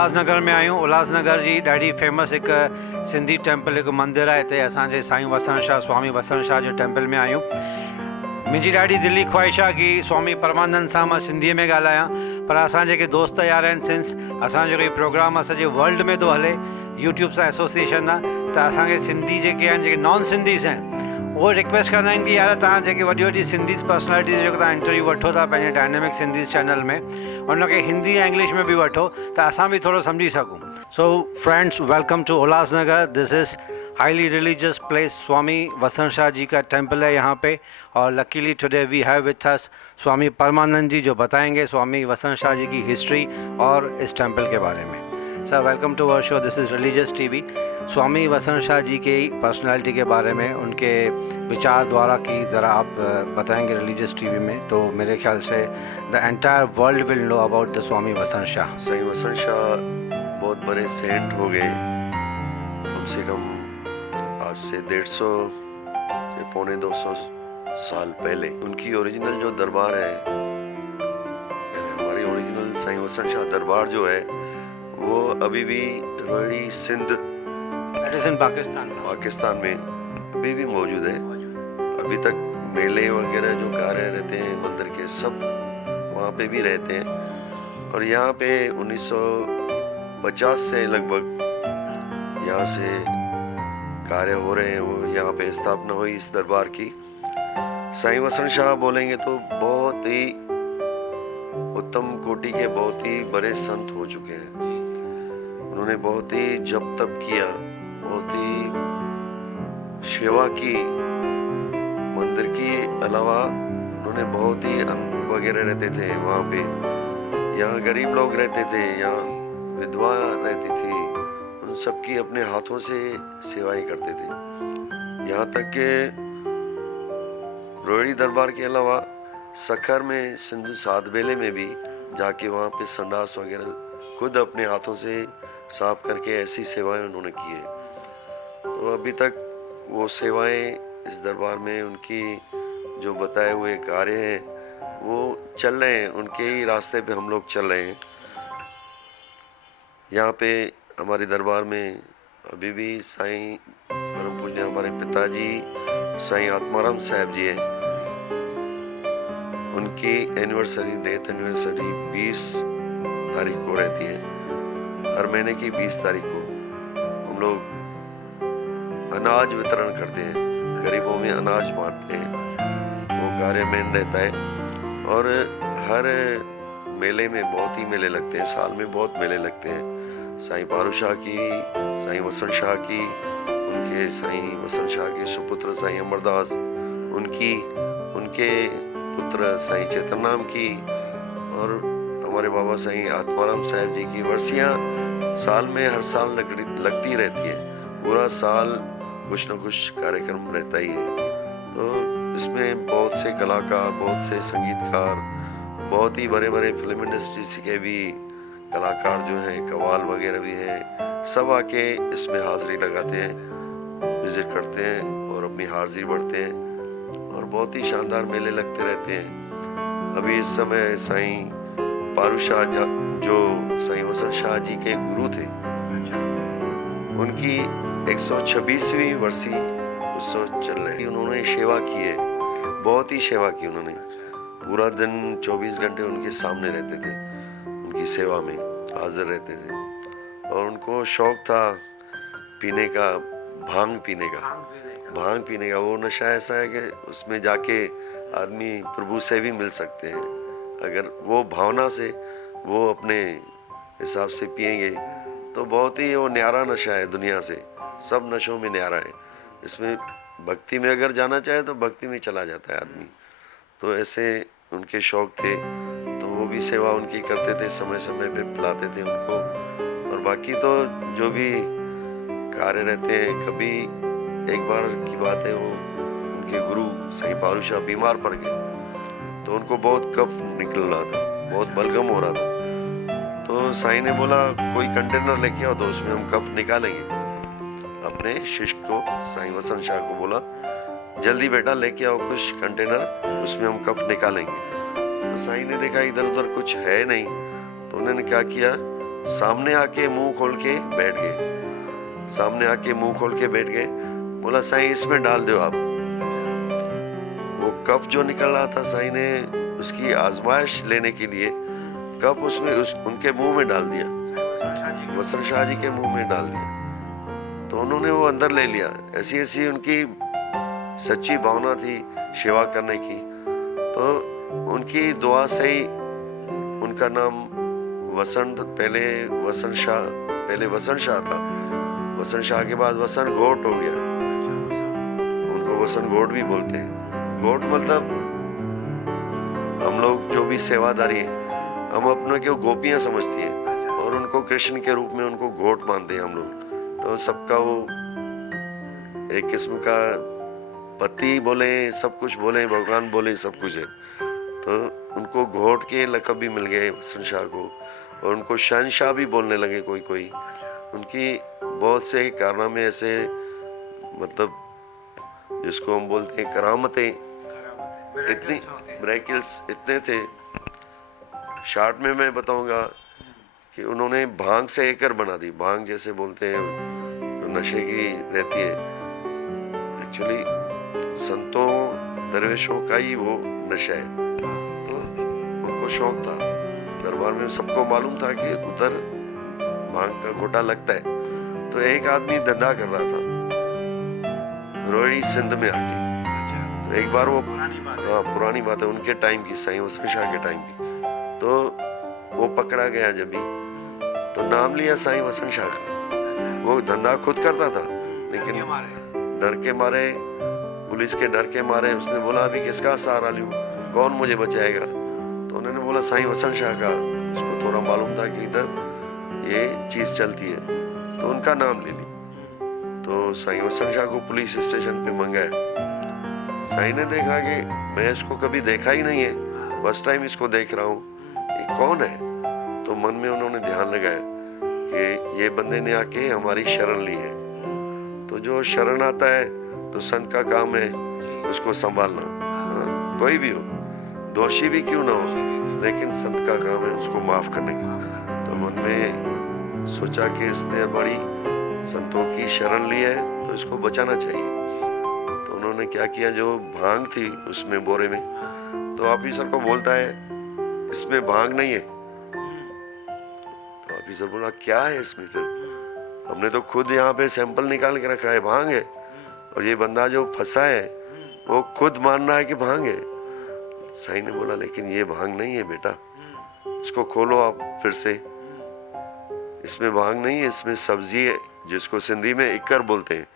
उल्हासनगर में आहियूं। उल्हासनगर जी ॾाढी फेमस हिकु सिंधी टेम्पल हिकु मंदरु आहे हिते असांजे साईं वसण शाह स्वामी वसण शाह जे टेम्पल में आहियूं। मुंहिंजी ॾाढी दिली ख्वाहिश आहे की स्वामी परमानंद सां मां सिंधीअ में ॻाल्हायां, पर असां जेके दोस्त यार आहिनि सिंस असांजो जेको प्रोग्राम आहे सॼे वर्ल्ड में थो हले, यूट्यूब सां एसोसिएशन आहे, त असांखे सिंधी जेके आहिनि जेके नॉन सिंधीज़ आहिनि उहे रिक्वेस्ट कंदा आहिनि की यार तव्हां जेके वॾी वॾी सिंधीज़ पर्सनैलिटीज़ जेको तव्हां इंटरव्यू वठो था पंहिंजे डायनेमिक सिंधीज़ चैनल में, उनखे हिंदी ऐं इंग्लिश में बि वठो त असां बि थोरो सम्झी सघूं। So friends, welcome to Ulhasnagar. This is highly religious place. Swami Vasan Shah ji का टेम्पल है यहाँ पे, और luckily today we have with us Swami Paramanand ji जो बताएंगे स्वामी वसण शाह जी की हिस्ट्री और इस टेम्पल के बारे में। Sir, welcome to our show. This is religious TV. Swami Vasan Shah ji के पर्सनालिटी के बारे में, उनके विचार द्वारा की ज़रा आप बताएंगे रिलीजियस टीवी में, तो मेरे ख्याल से the entire world will know about the Swami Vasan Shah. Sai Vasan Shah बहुत बड़े सेंट हो गए, कम से कम आज से 150 से पौने 200 साल पहले। उनकी ओरिजिनल जो दरबार है, हमारी ओरिजिनल साईं वसण शाह दरबार जो है वो अभी भी रोहिणी सिंध पाकिस्तान में अभी भी मौजूद है। अभी तक मेले वगैरह जो कार्य रहते हैं मंदिर के, सब वहाँ पे भी रहते हैं। और यहाँ पे 1950 से लगभग यहाँ से कार्य हो रहे हैं। वो यहाँ पे स्थापना हुई इस दरबार की। साईं वसण शाह बोलेंगे तो बहुत ही उत्तम कोटि के बहुत ही बड़े संत हो चुके हैं। उन्होंने बहुत ही जप तप किया, बहुत ही सेवा की। मंदिर के अलावा उन्होंने बहुत ही अन्न वगैरह रहते थे वहाँ पे। यहाँ गरीब लोग रहते थे, यहाँ विधवा रहती थी, उन सब की अपने हाथों से सेवाएं करते थे। यहाँ तक के रोहिणी दरबार के अलावा सखर में सिंधु साधबेले में भी जाके वहाँ पे संडास वगैरह खुद अपने हाथों से साफ करके ऐसी सेवाएं उन्होंने की है। तो अभी तक वो सेवाएं इस दरबार में, उनकी जो बताए हुए कार्य हैं वो चल रहे हैं। उनके ही रास्ते पे हम लोग चल रहे हैं। यहाँ पे हमारे दरबार में अभी भी साईं परम पूज्य हमारे पिताजी साईं आत्माराम साहब जी हैं। उनकी एनिवर्सरी, डेथ एनिवर्सरी 20 तारीख को रहती है। हर महीने की 20 तारीख को हम लोग अनाज वितरण करते हैं, गरीबों में अनाज बांटते हैं। वो कार्य मेन रहता है। और हर मेले में बहुत ही मेले लगते हैं, साल में बहुत मेले लगते हैं। साईं पारू शाह की, साईं वसण शाह की, उनके साईं वसण शाह के सुपुत्र साईं अमरदास, उनके पुत्र साईं चेतननाम की, और हमारे बाबा साईं आत्माराम साहब जी की वर्षियाँ साल में हर साल लगती रहती है। पूरा साल कुछ न कुछ कार्यक्रम रहता ही है। तो इसमें बहुत से कलाकार, बहुत से संगीतकार, बहुत ही बड़े बड़े फिल्म इंडस्ट्री के भी कलाकार जो हैं, कव्वाल वगैरह भी हैं, सब आके इसमें हाजिरी लगाते हैं, विजिट करते हैं और अपनी हाजिरी बढ़ते हैं। और बहुत ही शानदार मेले लगते रहते हैं। अभी इस समय साईं पारू शाह जो साईं वसण शाह जी के गुरु थे, उनकी 126वीं वर्षी उत्सव चल रहे हैं। उन्होंने सेवा की है, बहुत ही सेवा की उन्होंने। पूरा दिन 24 घंटे उनके सामने रहते थे, उनकी सेवा में हाजिर रहते थे। और उनको शौक था पीने का, भांग पीने का। वो नशा ऐसा है कि उसमें जाके आदमी प्रभु से भी मिल सकते हैं। अगर वो भावना से वो अपने हिसाब से पिएंगे तो बहुत ही वो न्यारा नशा है, दुनिया से सब नशों में न्यारा है। इसमें भक्ति में अगर जाना चाहे तो भक्ति में चला जाता है आदमी। तो ऐसे उनके शौक थे, तो वो भी सेवा उनकी करते थे, समय समय पे पिलाते थे उनको। और बाकी तो जो भी कार्य रहते हैं, कभी एक बार की बात है, वो उनके गुरु साईं पारू शाह बीमार पड़ गए, तो उनको बहुत कफ निकल रहा था, बहुत बलगम हो रहा था। तो साईं ने बोला कोई कंटेनर लेके आओ, तो उसमें हम कफ निकालेंगे। अपने शिष्य को, साईं वसण शाह को बोला जल्दी बेटा लेके आओ कुछ कंटेनर, उसमें हम कफ निकालेंगे। तो साईं ने देखा इधर उधर कुछ है नहीं, तो उन्होंने क्या किया, सामने आके मुंह खोल के बैठ गए, सामने आके मुंह खोल के बैठ गए। बोला साईं इसमें डाल दो आप। वो कप जो निकल रहा था, साईं ने उसकी आजमाइश लेने के लिए कप उसमें उनके मुंह में डाल दिया, वसंत शाह जी के मुंह में डाल दिया। तो उन्होंने वो अंदर ले लिया। ऐसी ऐसी उनकी सच्ची भावना थी सेवा करने की। तो उनकी दुआ से ही उनका नाम वसंत, पहले वसंत शाह था, वसंत शाह के बाद वसंत घोट हो गया। उनको वसंत घोट भी बोलते हैं। घोट मतलब हम लोग जो भी सेवादारी है, हम अपने को गोपियां समझती हैं और उनको कृष्ण के रूप में उनको घोट मानते हैं हम लोग। तो सबका वो एक किस्म का पति बोले, सब कुछ बोले, भगवान बोले, सब कुछ है। तो उनको घोट के लक़ब भी मिल गए वसंत शाह को, और उनको शहंशाह भी बोलने लगे कोई कोई। उनकी बहुत से कारनामे ऐसे, मतलब जिसको हम बोलते हैं करामतें, इतनी मिरेकल्स इतने थे। शॉर्ट में मैं बताऊंगा कि उन्होंने भांग से एकर बना दी। भांग जैसे बोलते हैं जो नशे की रहती है, एक्चुअली संतों दरवेशों का ही वो नशा है। तो उनको शौक था, दरबार में सबको मालूम था कि उधर भांग का गोटा लगता है। तो एक आदमी धंधा कर रहा था रोहिणी सिंध में आके। तो एक बार वो, हाँ पुरानी बात है, उनके टाइम की, साईं वसंत शाह के टाइम की। तो वो पकड़ा गया जब भी, तो नाम लिया साईं वसंत शाह का। वो धंधा खुद करता था, लेकिन डर के मारे, पुलिस के डर के मारे उसने बोला अभी किसका सहारा लूं, कौन मुझे बचाएगा। तो उन्होंने बोला साईं वसंत शाह का। उसको थोड़ा मालूम था कि इधर ये चीज चलती है, तो उनका नाम ले ली। तो साईं वसंत शाह को पुलिस स्टेशन पे मंगाया। साईं ने देखा कि मैं इसको कभी देखा ही नहीं है, फर्स्ट टाइम इसको देख रहा हूँ, ये कौन है। तो मन में उन्होंने ध्यान लगाया कि ये बंदे ने आके हमारी शरण ली है। तो जो शरण आता है तो संत का काम है उसको संभालना, हाँ, कोई भी हो, दोषी भी क्यों ना हो, लेकिन संत का काम है उसको माफ करने का। तो मन में सोचा कि इसने बड़ी संतों की शरण ली है तो इसको बचाना चाहिए। तो उन्होंने क्या किया, जो भांग थी उसमें बोरे में, तो ऑफिसर को बोलता है इसमें भांग नहीं है। तो ऑफिसर बोला क्या है इसमें, फिर हमने तो खुद यहाँ पे सैंपल निकाल के रखा है, भांग है। और ये बंदा जो फंसा है वो खुद मान रहा है कि भांग है। साईं ने बोला लेकिन ये भांग नहीं है बेटा, इसको खोलो आप फिर से, इसमें भांग नहीं है, इसमें सब्जी है, जिसको सिंधी में इक्कर बोलते हैं,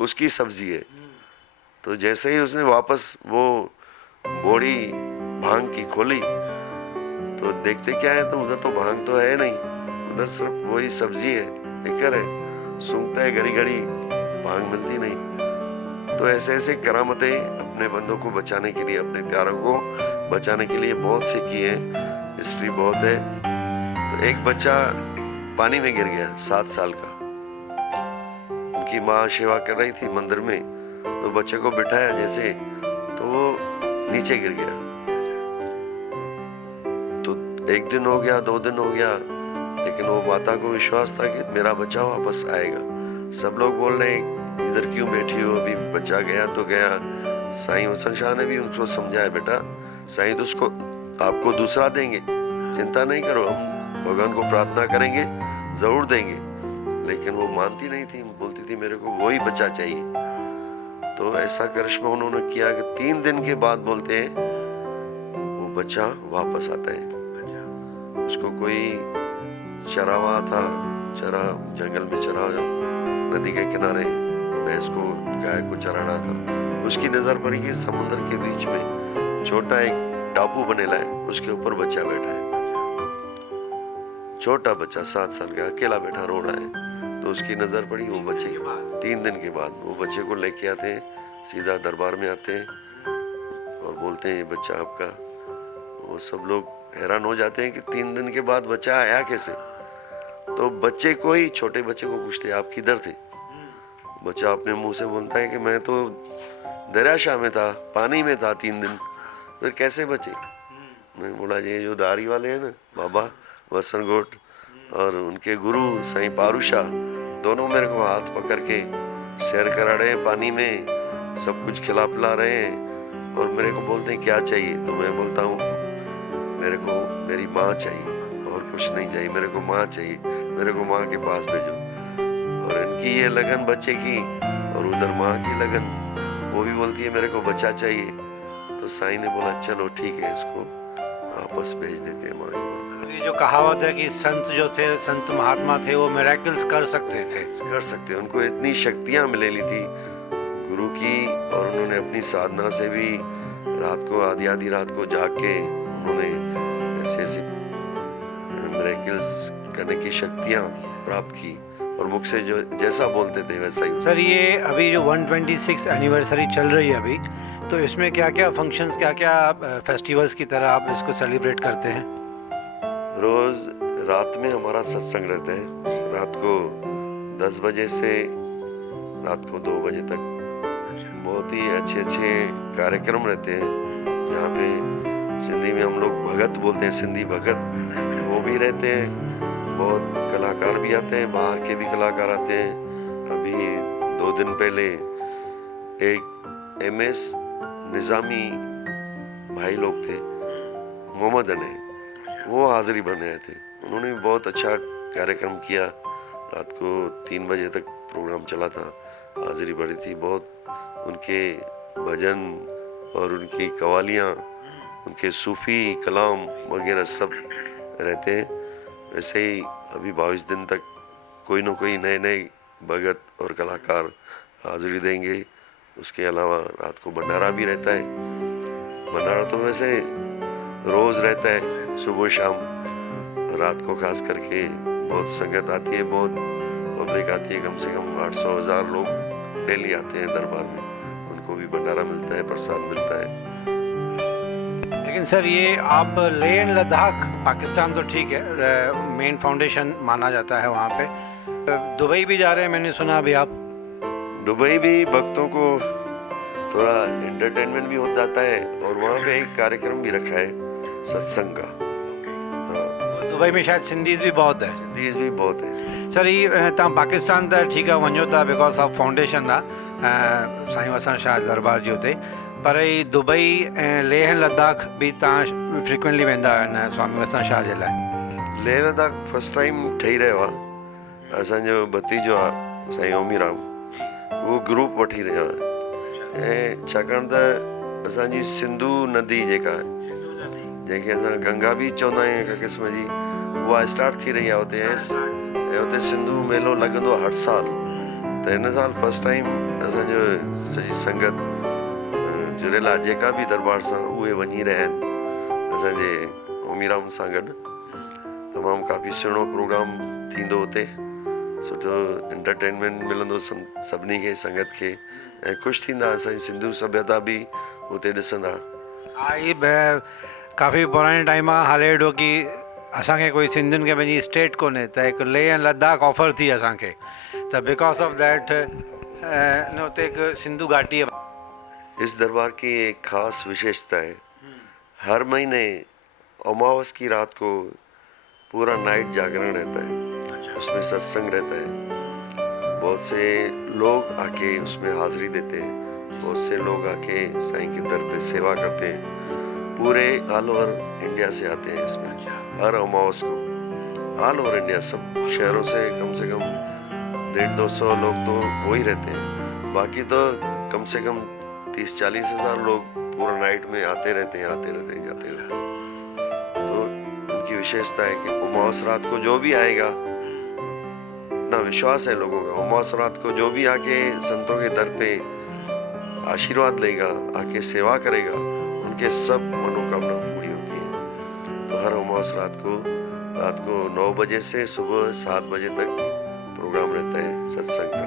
उसकी सब्जी है। तो जैसे ही उसने वापस वो बोरी भांग की खोली तो देखते क्या है, तो उधर तो भांग तो है नहीं, उधर सिर्फ वही सब्जी है, इक्कर है। सूंघता है घड़ी घड़ी, भांग मिलती नहीं। तो ऐसे ऐसे करामतें अपने बंदों को बचाने के लिए, अपने प्यारों को बचाने के लिए बहुत सी की है, हिस्ट्री बहुत है। तो एक बच्चा पानी में गिर गया, 7 साल का। उनकी माँ सेवा कर रही थी मंदिर में, तो बच्चे को बिठाया जैसे, तो वो नीचे गिर गया। तो 1 दिन हो गया, 2 दिन हो गया, लेकिन वो माता को विश्वास था कि मेरा बच्चा वापस आएगा। सब लोग बोल रहे हैं इधर क्यों बैठी हो, अभी बच्चा गया तो गया। साईं वसंत शाह ने भी उनको समझाया, बेटा साईं तो उसको आपको दूसरा देंगे, चिंता नहीं करो, हम भगवान को प्रार्थना करेंगे, जरूर देंगे। लेकिन वो मानती नहीं थी, बोलती थी मेरे को वही बच्चा चाहिए। तो ऐसा करिश्मा उन्होंने किया कि 3 दिन के बाद बोलते हैं वो बच्चा वापस आता है। उसको कोई चरावा था, जंगल में चरा, नदी के किनारे भैंस को, गाय को चरा रहा था। उसकी नजर पड़ी कि समुद्र के बीच में छोटा एक टापू बनेला है, उसके ऊपर बच्चा बैठा है, छोटा बच्चा 7 साल का, अकेला बैठा रो रहा है। तो उसकी नजर पड़ी, वो बच्चे 3 दिन के बाद वो बच्चे को लेके आते हैं, सीधा दरबार में आते हैं और बोलते हैं ये बच्चा आपका। वो सब लोग हैरान हो जाते हैं कि 3 दिन के बाद बच्चा आया कैसे। तो बच्चे को ही, छोटे बच्चे को पूछते आप किधर थे। बच्चा अपने मुंह से बोलता है कि मैं तो दरियाशाह में था, पानी में था 3 दिन, फिर कैसे बचे। मैं बोला ये जो दाढ़ी वाले हैं ना बाबा वसंत घोट, और उनके गुरु साईं पारूशाह दोनों मेरे को हाथ पकड़ के सैर करा रहे हैं, पानी में सब कुछ खिला पिला रहे हैं और मेरे को बोलते हैं क्या चाहिए, तो मैं बोलता हूँ मेरे को मेरी माँ चाहिए और कुछ नहीं चाहिए, मेरे को माँ चाहिए, मेरे को माँ के पास भेजो। और इनकी ये लगन बच्चे की और उधर माँ की लगन, वो भी बोलती है मेरे को बच्चा चाहिए। तो साईं ने बोला चलो ठीक है, इसको वापस भेज देते हैं माँ के पास। ये जो कहावत है कि संत जो थे, संत महात्मा थे, वो मिरेकल्स कर सकते थे, कर सकते, उनको इतनी शक्तियाँ मिलेली थी गुरु की, और उन्होंने अपनी साधना से भी रात को आधी रात को जाग के उन्होंने ऐसे ऐसे मिरेकल्स करने की शक्तियाँ प्राप्त की और मुख से जो जैसा बोलते थे वैसा ही। सर ये अभी जो 126 एनिवर्सरी चल रही है अभी, तो इसमें क्या क्या फंक्शंस, क्या क्या फेस्टिवल्स की तरह आप इसको सेलिब्रेट करते हैं? रोज रात में हमारा सत्संग रहता है, रात को 10 बजे से रात को 2 बजे तक बहुत ही अच्छे अच्छे कार्यक्रम रहते हैं। यहाँ पे सिंधी में हम लोग भगत बोलते हैं, सिंधी भगत, वो भी रहते हैं। बहुत कलाकार भी आते हैं, बाहर के भी कलाकार आते हैं। अभी 2 दिन पहले एक MS निज़ामी भाई लोग थे, मोहम्मद अने, वो हाजिरी भरने आए थे। उन्होंने भी बहुत अच्छा कार्यक्रम किया, रात को 3 बजे तक प्रोग्राम चला था, हाजिरी भरी थी। बहुत उनके भजन और उनकी कवालियाँ, उनके सूफ़ी कलाम वगैरह सब रहते हैं। वैसे ही अभी 22 दिन तक कोई न कोई नए नए भगत और कलाकार हाजिरी देंगे। उसके अलावा रात को भंडारा भी रहता है। भंडारा तो वैसे रोज़ रहता है, सुबह शाम। रात को खास करके बहुत संगत आती है, बहुत पब्लिक आती है, कम से कम 800-1000 लोग डेली आते हैं दरबार में। उनको भी भंडारा मिलता है, प्रसाद मिलता है। लेकिन सर ये आप लेह एंड लद्दाख, पाकिस्तान तो ठीक है, मेन फाउंडेशन माना जाता है वहाँ पे, दुबई भी जा रहे हैं मैंने सुना अभी आप? दुबई भी भक्तों को थोड़ा एंटरटेनमेंट भी हो जाता है और वहाँ पे एक कार्यक्रम भी रखा है सत्संग का। हाँ, दुबई में शायद सिंधीज़ भी बहुत है। सिंधीज़ भी बहुत है। सर ये तव्हां पाकिस्तान त ठीक आहे वञो था बिकॉज ऑफ फाउंडेशन आहे साईं वसण शाह दरबार जे हुते, पर ही दुबई ऐं लेह ऐं लद्दाख बि तव्हां फ्रिक्वेंटली वेंदा आहियो स्वामी वसण शाह जे लाइ? लेह लद्दाख फर्स्ट टाइम ठही रहियो आहे। असांजो भतीजो आहे साईं ओमीराम, उहो ग्रुप वठी रहियो आहे। ऐं छाकाणि त असांजी सिंधू नदी जेका आहे, जंहिंखे असां गंगा बि चवंदा आहियूं हिकु क़िस्म जी, उहा स्टार्ट थी रही आहे हुते। ऐं हुते सिंधू मेलो लॻंदो आहे हर साल। त हिन साल फर्स्ट टाइम असांजो सॼी संगत झूलेलाल जेका बि दरबार सां उहे वञी रहिया आहिनि असांजे ओमीराम सां गॾु। तमामु काफ़ी सुहिणो प्रोग्राम थींदो हुते, सुठो एंटरटेनमेंट मिलंदो सभिनी खे, संगत खे, ऐं ख़ुशि थींदा। असांजी सिंधू सभ्यता बि हुते ॾिसंदा। हा, इहे काफ़ी पुराणे टाइम खां हले वेठो की असांखे कोई सिंधियुनि खे पंहिंजी स्टेट कोन्हे, त हिकु लेह ऐं लद्दाख ऑफर थी असांखे, त बिकॉज ऑफ दैट हुते हिकु सिंधू घाटी है। इस दरबार की एक खास विशेषता है, हर महीने अमावस की रात को पूरा नाइट जागरण रहता है, उसमें सत्संग रहता है। बहुत से लोग आके उसमें हाजिरी देते हैं, बहुत से लोग आके साईं के दर पे सेवा करते हैं। पूरे ऑल ओवर इंडिया से आते हैं इसमें, हर अमावस को ऑल ओवर इंडिया, सब शहरों से कम 150-200 लोग तो वो ही रहते हैं। बाकी तो कम से कम 30-40 हज़ार लोग पूरा नाइट में आते रहते हैं, जाते रहते हैं। तो उनकी विशेषता है कि अमावस रात को जो भी आएगा, इतना विश्वास है लोगों का, अमावस रात को जो भी आके संतों के दर पे आशीर्वाद लेगा, आके सेवा करेगा, उनके सब मनोकामना पूरी होती है। तो हर अमावस रात को 9 बजे से सुबह 7 बजे तक प्रोग्राम रहता है सत्संग का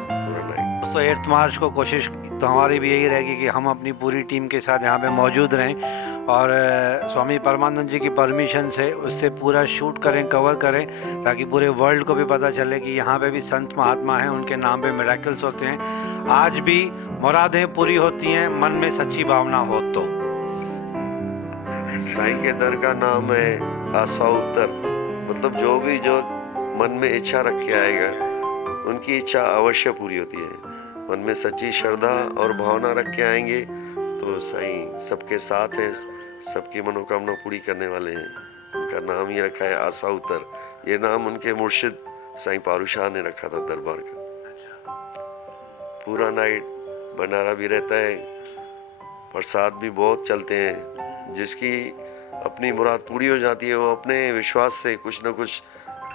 पूरा नाइट। तो 8 मार्च को कोशिश तो हमारी भी यही रहेगी कि हम अपनी पूरी टीम के साथ यहाँ पे मौजूद रहें और स्वामी परमानंद जी की परमिशन से उससे पूरा शूट करें, कवर करें, ताकि पूरे वर्ल्ड को भी पता चले कि यहाँ पे भी संत महात्मा हैं, उनके नाम पे मिरेकल्स होते हैं। आज भी मुरादें पूरी होती हैं, मन में सच्ची भावना हो तो। साईं के दर का नाम है आसा उत्तर, मतलब मतलब जो भी जो मन में इच्छा रख के आएगा उनकी इच्छा अवश्य पूरी होती है। मन में सच्ची श्रद्धा और भावना रख के आएंगे तो साईं सबके साथ है, सबकी मनोकामना पूरी करने वाले हैं। उनका नाम ही रखा है आशा उतर। ये नाम उनके मुर्शिद साईं पारू शाह ने रखा था दरबार का। पूरा नाइट भंडारा भी रहता है, प्रसाद भी बहुत चलते हैं। जिसकी अपनी मुराद पूरी हो जाती है वो अपने विश्वास से कुछ न कुछ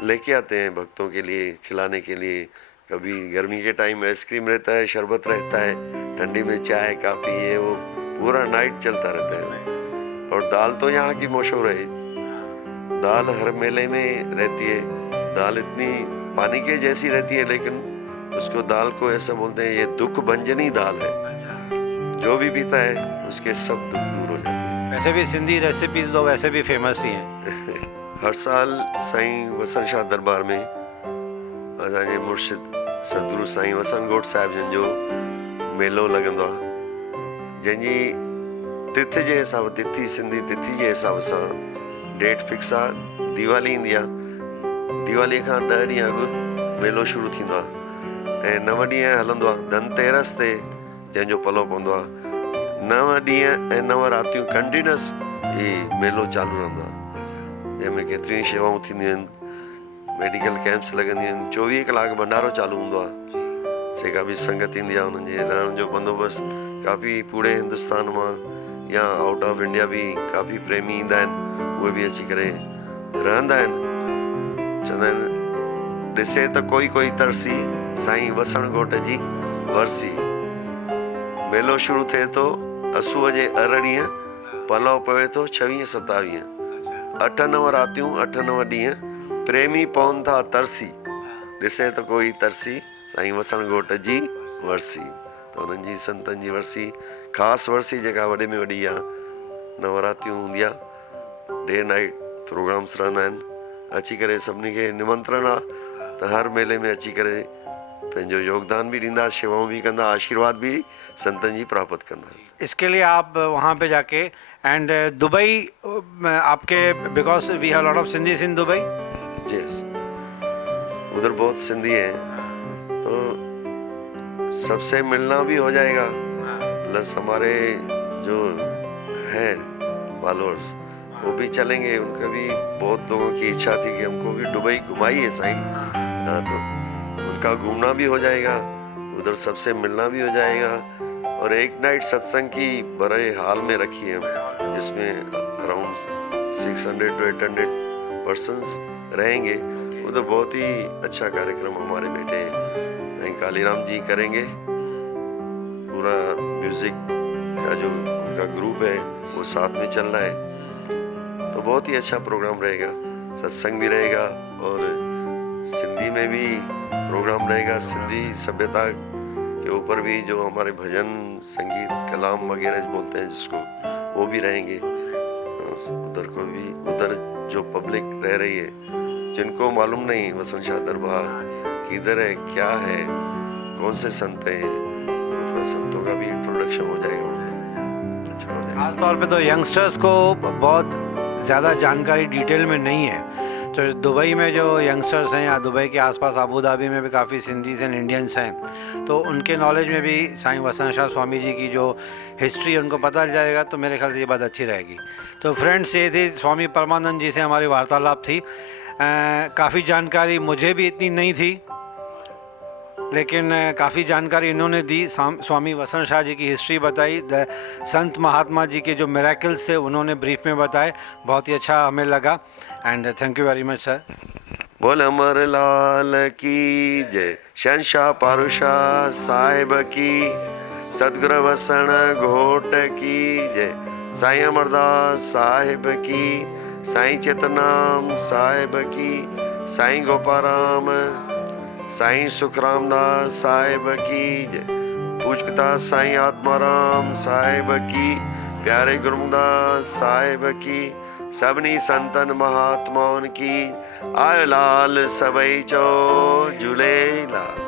लेके आते हैं भक्तों के लिए खिलाने के लिए। कभी गर्मी के टाइम आइसक्रीम रहता है, शरबत रहता है, ठंडी में चाय काफ़ी, ये वो पूरा नाइट चलता रहता है। और दाल तो यहाँ की मशहूर है, दाल हर मेले में रहती है। दाल इतनी पानी के जैसी रहती है लेकिन उसको दाल को ऐसा बोलते हैं ये दुख भंजनी दाल है। जो भी पीता है उसके सब दुख दूर हो जाते हैं। वैसे भी सिंधी रेसिपीज तो वैसे भी फेमस ही हैं। हर साल साईं वसण शाह दरबार में असांजे मुर्शिद सतगुरु साईं वसण घोट साहिब जन जो मेलो लॻंदो आहे, जंहिंजी तिथि जे हिसाब तिथि सिंधी तिथि जे हिसाब सां डेट फिक्स आहे। दिवाली ईंदी आहे, दिवाली खां 10 ॾींहं अॻु मेलो शुरू थींदो आहे ऐं 9 ॾींहं हलंदो आहे। धनतेरस ते जंहिंजो पलो पवंदो आहे, 9 ॾींहं ऐं 9 रातियूं कंटिन्यूअस ही मेलो चालू रहंदो आहे, जंहिंमें केतिरियूं शेवाऊं थींदियूं आहिनि, मेडिकल कैंप्स लॻंदियूं आहिनि, 24 कलाक भंडारो चालू हूंदो आहे। जेका बि संगत ईंदी आहे उन्हनि जे रहण जो बंदोबस्तु काफ़ी पूरे हिंदुस्तान मां या आउट ऑफ इंडिया भी काफ़ी प्रेमी ईंदा आहिनि, उहे बि अची करे रहंदा आहिनि। चवंदा आहिनि ॾिसे त कोई कोई तरसी साईं वसण घोट जी वरसी। मेलो शुरू थिए थो असूअ जे अरड़ीअ, पलव पवे थो 26-27, 8-9 रातियूं 8-9 ॾींहं प्रेमी पवनि था तरसी। ॾिसे त कोई तरसी साईं वसण घोट जी वरसी। त उन्हनि जी संतनि जी वरसी ख़ासि वरसी जेका वॾे में वॾी आहे, नवरात्रियूं हूंदी आहे, डे नाइट प्रोग्राम्स रहंदा आहिनि। अची करे सभिनी खे निमंत्रण आहे त हर मेले में अची करे पंहिंजो योगदान भी ॾींदा, शेवाऊं भी कंदा, आशीर्वाद भी संतनि जी प्राप्त कंदा। इसके लिए आप वहाँ पे जाके एंड दुबई आपके because we have lot of Sindhis in Dubai. Yes, उधर बहुत सिंधी हैं तो सबसे मिलना भी हो जाएगा, प्लस हमारे जो हैं फॉलोअर्स वो भी चलेंगे। उनका भी बहुत लोगों की इच्छा थी कि हमको भी दुबई घुमाइए साईं, हाँ, तो उनका घूमना भी हो जाएगा, उधर सबसे मिलना भी हो जाएगा। और एक नाइट सत्संग की बड़े हाल में रखी है जिसमें अराउंड 600 to 800 पर्सन्स रहेंगे। उधर बहुत ही अच्छा कार्यक्रम हमारे बेटे कालीराम जी करेंगे। पूरा म्यूजिक का जो उनका ग्रुप है वो साथ में चल रहा है, तो बहुत ही अच्छा प्रोग्राम रहेगा। सत्संग भी रहेगा और सिंधी में भी प्रोग्राम रहेगा। सिंधी सभ्यता के ऊपर भी जो हमारे भजन संगीत कलाम वगैरह बोलते हैं जिसको, वो भी रहेंगे। उधर को भी, उधर जो पब्लिक रह रही है जिनको मालूम नहीं वसण शाह दरबार किधर है, क्या है, कौन से संत हैं, तो संतों का भी इंट्रोडक्शन हो जाएगा, उधर अच्छा हो जाएगा। खास तौर पे तो यंगस्टर्स को बहुत ज़्यादा जानकारी डिटेल में नहीं है, तो दुबई में जो यंगस्टर्स हैं या दुबई के आसपास अबू धाबी में भी काफ़ी सिंधीज़ एंड इंडियंस हैं, तो उनके नॉलेज में भी साईं वसण शाह स्वामी जी की जो हिस्ट्री है उनको पता चल जाएगा, तो मेरे ख्याल से ये बात अच्छी रहेगी। तो फ्रेंड्स, ये थी स्वामी परमानंद जी से हमारी वार्तालाप थी। काफ़ी जानकारी मुझे भी इतनी नहीं थी, लेकिन काफ़ी जानकारी इन्होंने दी। स्वामी वसण शाह जी की हिस्ट्री बताई, संत महात्मा जी के जो मिरेकल्स थे उन्होंने ब्रीफ में बताए, बहुत ही अच्छा हमें लगा। And thank you very much sir. बोल अमर लाल की जय, शहंशाह पारू शाह साहिब की, सतगुरु वसण घोट की जय, साईं अमरदास साहिब की, साईं चेतनाम साहिब की, साईं गोपाराम, साईं सुखरामदास साहिब की जय, पूज पिता साईं आत्माराम साहिब की, प्यारे गुरुदास साहिब की, सभिनी संतन महात्माउनि की। आयो लाल सभई चो झूलेलाल।